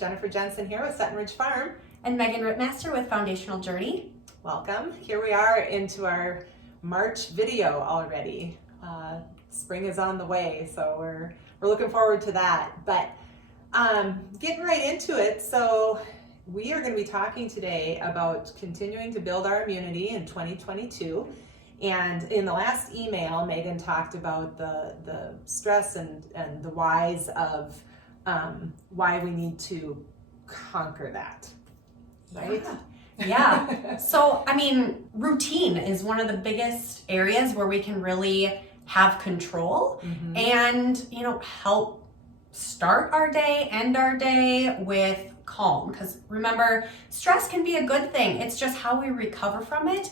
Jennifer Jensen here with Sutton Ridge Farm. And Megan Ripmaster with Foundational Journey. Welcome. Here we are into our March video already. Spring is on the way, so we're looking forward to that. But getting right into it, so we are going to be talking today about continuing to build our immunity in 2022. And in the last email, Megan talked about the stress and the whys of why we need to conquer that, right? Yeah. So, I mean, routine is one of the biggest areas where we can really have control and, help start our day, end our day with calm. Because remember, stress can be a good thing. It's just how we recover from it.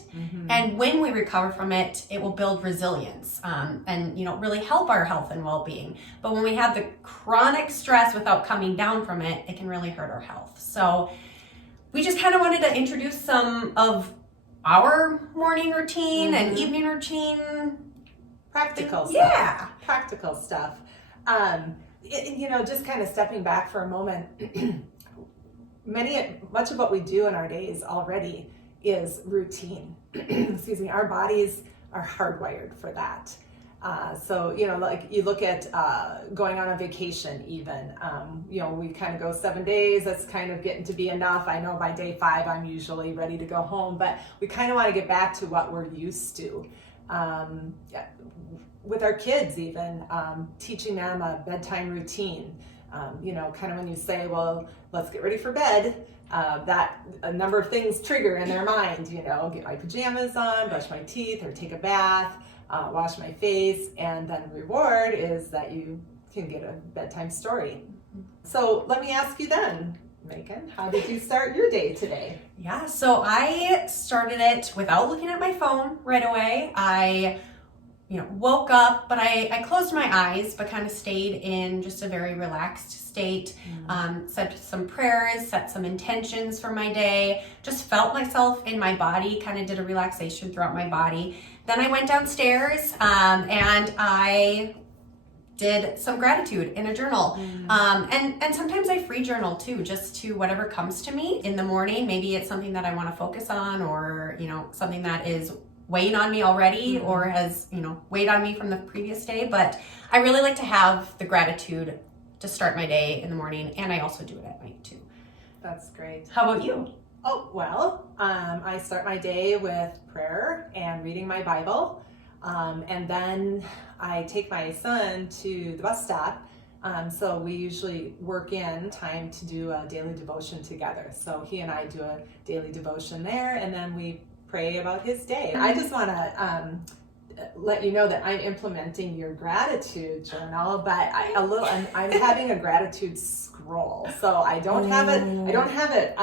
And when we recover from it, it will build resilience and, really help our health and well-being. But when we have the chronic stress without coming down from it, it can really hurt our health. So we just kind of wanted to introduce some of our morning routine and evening routine. Practical stuff. Yeah. Practical stuff. Just kind of stepping back for a moment, much of what we do in our days already is routine. Excuse me, our bodies are hardwired for that. Like you look at going on a vacation even, we kind of go 7 days, that's kind of getting to be enough. I know by day 5, I'm usually ready to go home, but we kind of want to get back to what we're used to. With our kids even, teaching them a bedtime routine, kind of when you say, well, let's get ready for bed, that a number of things trigger in their mind, get my pajamas on, brush my teeth, or take a bath, wash my face, and then the reward is that you can get a bedtime story. So let me ask you then, Megan, how did you start your day today? Yeah, so I started it without looking at my phone right away. I woke up, but I closed my eyes, but kind of stayed in just a very relaxed state, said some prayers, set some intentions for my day, just felt myself in my body, kind of did a relaxation throughout my body. Then I went downstairs and I did some gratitude in a journal. And sometimes I free journal too, just to whatever comes to me in the morning. Maybe it's something that I want to focus on, or, something that is weighing on me already or has, weighed on me from the previous day. But I really like to have the gratitude to start my day in the morning, and I also do it at night too. That's great. How about you? Oh, well, I start my day with prayer and reading my Bible. And then I take my son to the bus stop. So we usually work in time to do a daily devotion together. So he and I do a daily devotion there, and then we pray about his day. I just want to let you know that I'm implementing your gratitude journal, but I'm having a gratitude scroll. So I don't have it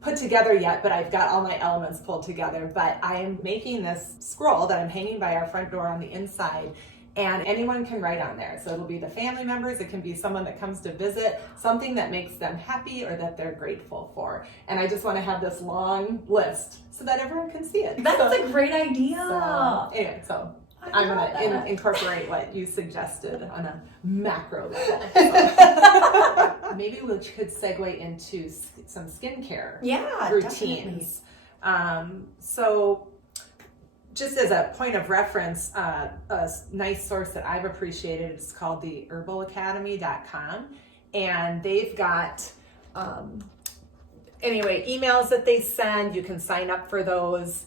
put together yet, but I've got all my elements pulled together. But I am making this scroll that I'm hanging by our front door on the inside, and anyone can write on there. So it'll be the family members, it can be someone that comes to visit, something that makes them happy or that they're grateful for. And I just want to have this long list so that everyone can see it. That's a great idea. So I'm going to incorporate what you suggested on a macro level. So maybe we could segue into some skincare routines. So just as a point of reference, a nice source that I've appreciated is called the herbalacademy.com, and they've got emails that they send. You can sign up for those.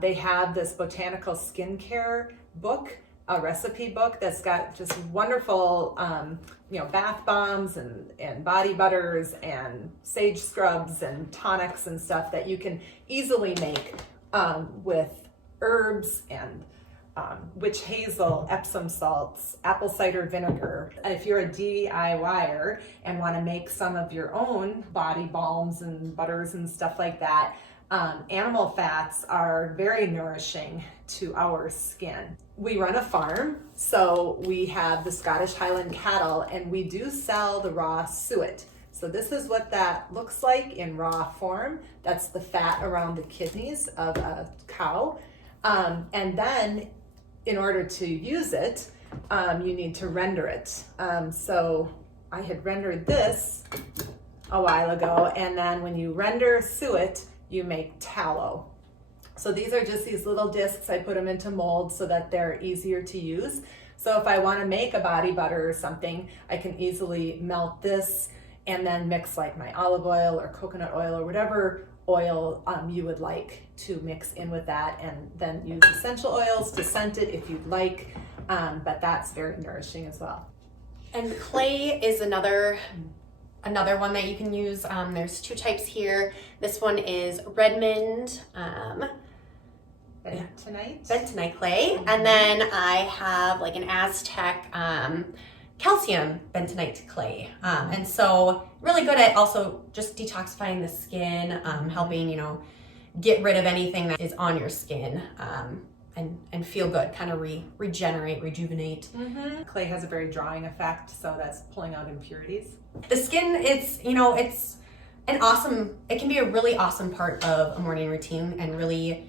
They have this botanical skincare book, a recipe book that's got just wonderful bath bombs and body butters and sage scrubs and tonics and stuff that you can easily make with herbs and witch hazel, Epsom salts, apple cider vinegar. If you're a DIYer and want to make some of your own body balms and butters and stuff like that, animal fats are very nourishing to our skin. We run a farm, so we have the Scottish Highland cattle, and we do sell the raw suet. So this is what that looks like in raw form. That's the fat around the kidneys of a cow. And then in order to use it, you need to render it. So I had rendered this a while ago. And then when you render suet, you make tallow. So these are just these little discs. I put them into molds so that they're easier to use. So if I want to make a body butter or something, I can easily melt this and then mix like my olive oil or coconut oil or whatever oil you would like to mix in with that, and then use essential oils to scent it if you'd like. But that's very nourishing as well. And clay is another one that you can use. There's 2 types here. This one is Redmond bentonite clay, and then I have like an Aztec calcium bentonite clay, and so really good at also just detoxifying the skin, helping get rid of anything that is on your skin, and feel good, kind of regenerate, rejuvenate. Clay has a very drawing effect, so that's pulling out impurities. The skin, it can be a really awesome part of a morning routine and really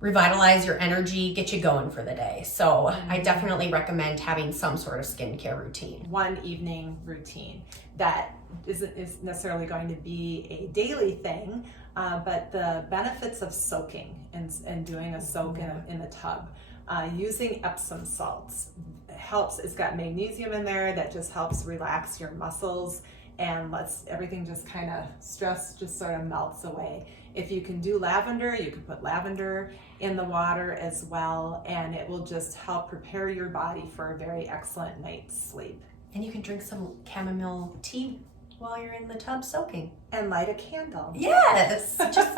revitalize your energy, get you going for the day. So I definitely recommend having some sort of skincare routine. One evening routine that isn't necessarily going to be a daily thing, but the benefits of soaking and doing a soak in the tub. Using Epsom salts helps. It's got magnesium in there that just helps relax your muscles and lets everything just kind of stress just sort of melts away. If you can do lavender, you can put lavender in the water as well, and it will just help prepare your body for a very excellent night's sleep. And you can drink some chamomile tea while you're in the tub soaking. And light a candle. Yes, just,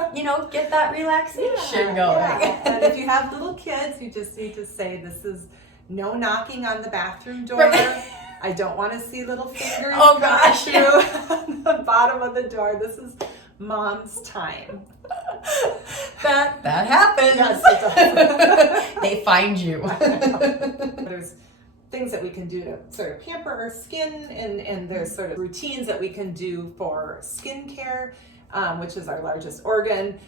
get that relaxation going. Yeah. And if you have little kids, you just need to say, this is no knocking on the bathroom door. Right. I don't want to see little fingers through the bottom of the door. This is mom's time. That happens. Yes, it does. They find you. There's things that we can do to sort of pamper our skin, and there's sort of routines that we can do for skincare, which is our largest organ,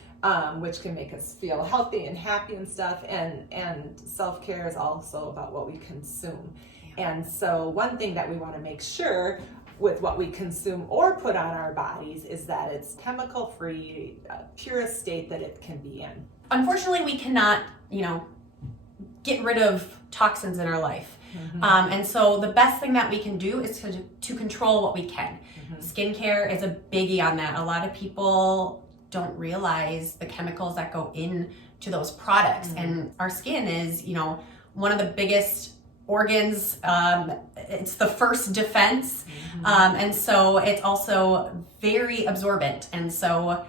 which can make us feel healthy and happy and stuff. And self-care is also about what we consume. And so one thing that we want to make sure with what we consume or put on our bodies is that it's chemical-free, purest state that it can be in. Unfortunately, we cannot, get rid of toxins in our life. And so the best thing that we can do is to control what we can. Skincare is a biggie on that. A lot of people don't realize the chemicals that go into those products. And our skin is, one of the biggest organs. It's the first defense. And so it's also very absorbent. And so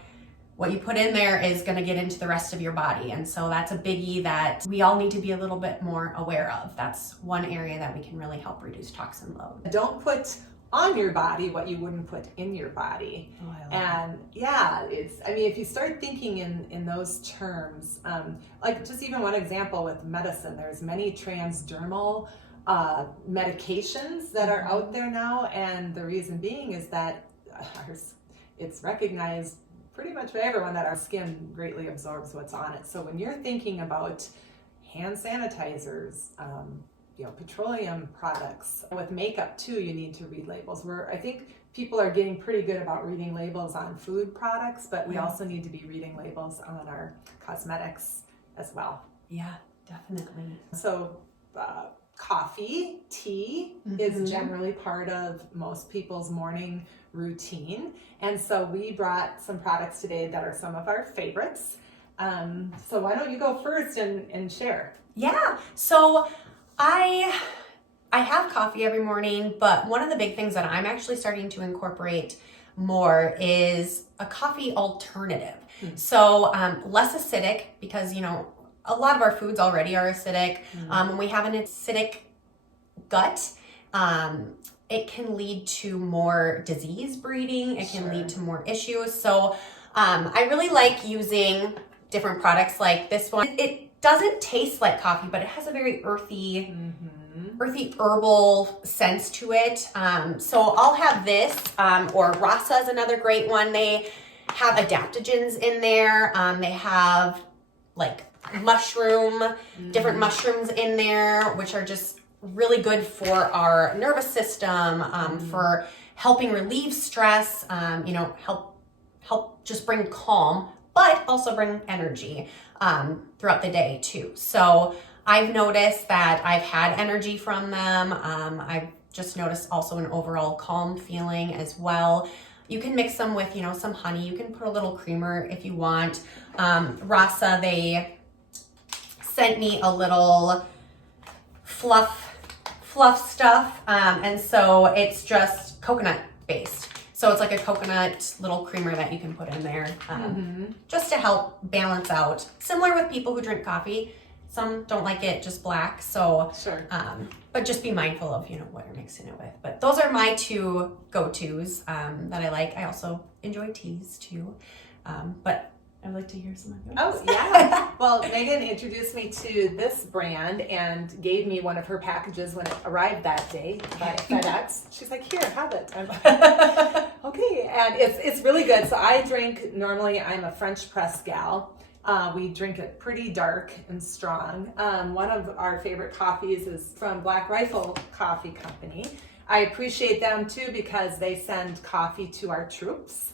what you put in there is going to get into the rest of your body. And so that's a biggie that we all need to be a little bit more aware of. That's one area that we can really help reduce toxin load. Don't put on your body what you wouldn't put in your body. And if you start thinking in those terms, like just even one example with medicine, there's many transdermal medications that are out there now, and the reason being is that it's recognized pretty much by everyone that our skin greatly absorbs what's on it. So when you're thinking about hand sanitizers, petroleum products, with makeup too, you need to read labels. I think people are getting pretty good about reading labels on food products, but we also need to be reading labels on our cosmetics as well. Yeah, definitely. So coffee, tea is generally part of most people's morning routine. And so we brought some products today that are some of our favorites. So why don't you go first and share? Yeah, so I have coffee every morning, but one of the big things that I'm actually starting to incorporate more is a coffee alternative. So less acidic, because a lot of our foods already are acidic. When we have an acidic gut, it can lead to more disease breeding. It can lead to more issues. So I really like using different products like this one. It doesn't taste like coffee, but it has a very earthy herbal sense to it. So I'll have this, or Rasa is another great one. They have adaptogens in there. They have like different mushrooms in there, which are just really good for our nervous system, for helping relieve stress, help just bring calm, but also bring energy throughout the day too. So I've noticed that I've had energy from them. I've just noticed also an overall calm feeling as well. You can mix them with, some honey. You can put a little creamer if you want. Rasa, they sent me a little fluff stuff. And so it's just coconut based. So it's like a coconut little creamer that you can put in there just to help balance out. Similar with people who drink coffee. Some don't like it just black. So, sure. But just be mindful of, what you're mixing it with. But those are my two go-tos that I like. I also enjoy teas too. But I'd like to hear some of yours. Oh, yeah. Well, Megan introduced me to this brand and gave me one of her packages when it arrived that day by FedEx. She's like, here, have it. I'm like, okay. And it's really good. So normally I'm a French press gal. We drink it pretty dark and strong. One of our favorite coffees is from Black Rifle Coffee Company. I appreciate them too because they send coffee to our troops.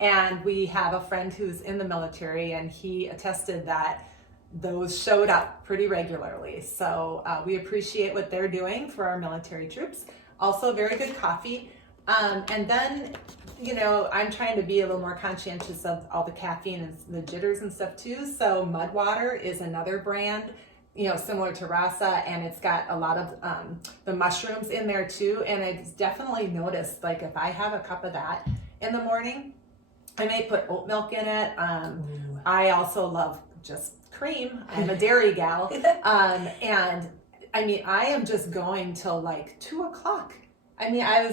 And we have a friend who's in the military, and he attested that those showed up pretty regularly. So we appreciate what they're doing for our military troops. Also, very good coffee. And then, I'm trying to be a little more conscientious of all the caffeine and the jitters and stuff too. So Mudwater is another brand, similar to Rasa, and it's got a lot of the mushrooms in there too. And I've definitely noticed, like, if I have a cup of that in the morning, I may put oat milk in it. I also love just cream. I'm a dairy gal. And I am just going till like 2:00. I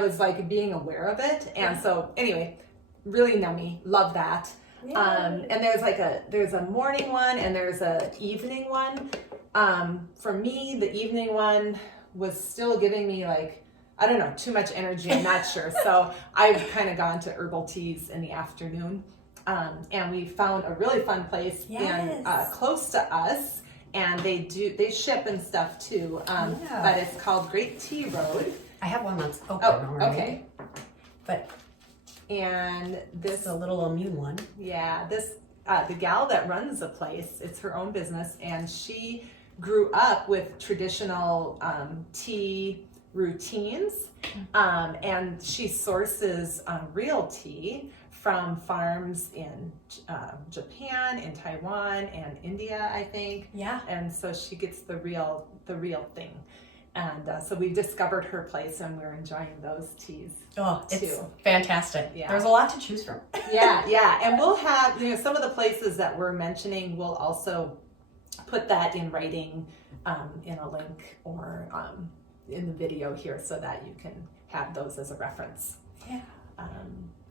was being aware of it. And so anyway, really nummy. Love that. Yeah. And there's a morning one and there's a evening one. For me, the evening one was still giving me too much energy. I'm not sure. So I've kind of gone to herbal teas in the afternoon. And we found a really fun place close to us. And they ship and stuff too. But it's called Great Tea Road. I have one that's open already. Okay. And this is a little immune one. Yeah, the gal that runs the place, it's her own business, and she grew up with traditional tea routines, and she sources real tea from farms in Japan, in Taiwan, and India, I think. Yeah. And so she gets the real thing. And so we discovered her place, and we're enjoying those teas. Oh, too. It's fantastic. Yeah. There's a lot to choose from. Yeah. And we'll have, some of the places that we're mentioning, we'll also put that in writing in a link or in the video here so that you can have those as a reference. Yeah.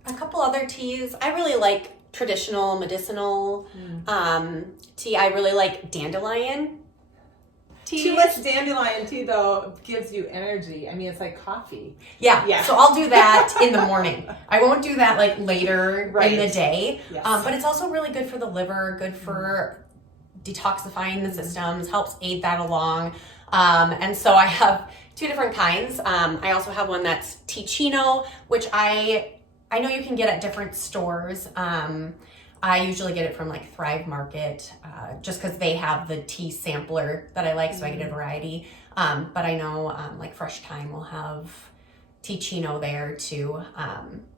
A couple other teas. I really like traditional medicinal tea. I really like dandelion tea. Too much dandelion tea, though, gives you energy. It's like coffee. Yeah. So I'll do that in the morning. I won't do that later in the day. Yes. But it's also really good for the liver, good for detoxifying the systems, helps aid that along. And so I have two different kinds. I also have one that's Ticino, which I know you can get at different stores. I usually get it from Thrive Market, just because they have the tea sampler that I like, so I get a variety. But I know Fresh Thyme will have Ticino there too.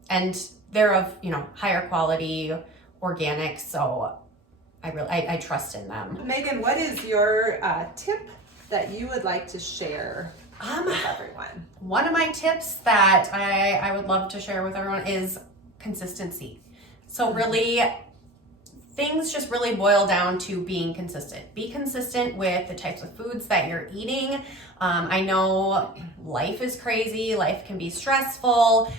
And they're of, higher quality, organic, so I trust in them. Megan, what is your tip that you would like to share with everyone? One of my tips that I would love to share with everyone is consistency. So really, things just really boil down to being consistent. Be consistent with the types of foods that you're eating. I know life is crazy, life can be stressful,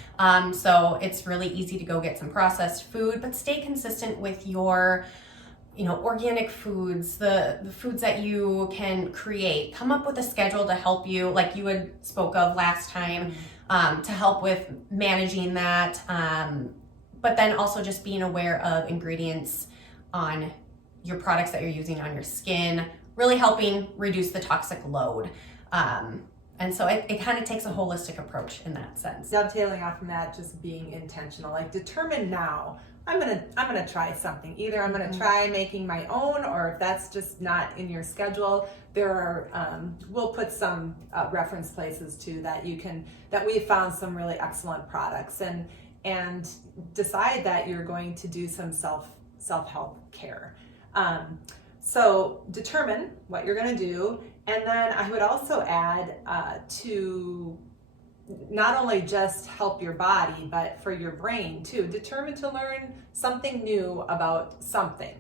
so it's really easy to go get some processed food, but stay consistent with your organic foods, the foods that you can create. Come up with a schedule to help you, like you had spoke of last time, to help with managing that. But then also just being aware of ingredients on your products that you're using on your skin, really helping reduce the toxic load. And so it kind of takes a holistic approach in that sense. Dovetailing off from that, just being intentional, like determine now, I'm gonna try something. Either I'm gonna try making my own, or if that's just not in your schedule, there are we'll put some reference places too that we've found some really excellent products, and decide that you're going to do some self-help care. So determine what you're going to do, and then I would also add to not only just help your body, but for your brain too. Determine to learn something new about something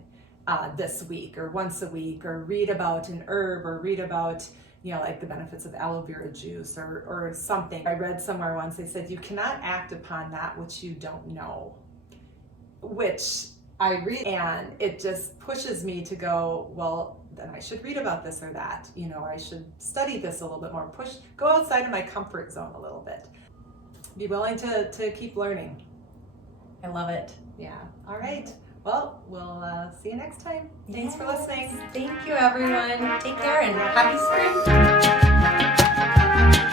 this week or once a week, or read about an herb, or read about like the benefits of aloe vera juice or something. I read somewhere once, they said you cannot act upon that which you don't know, which I read, and it just pushes me to go, well, then I should read about this or that, I should study this a little bit more, go outside of my comfort zone a little bit. Be willing to keep learning. I love it. Yeah. All right. Well, we'll see you next time. Thanks for listening. Thank you, everyone. Take care and happy spring.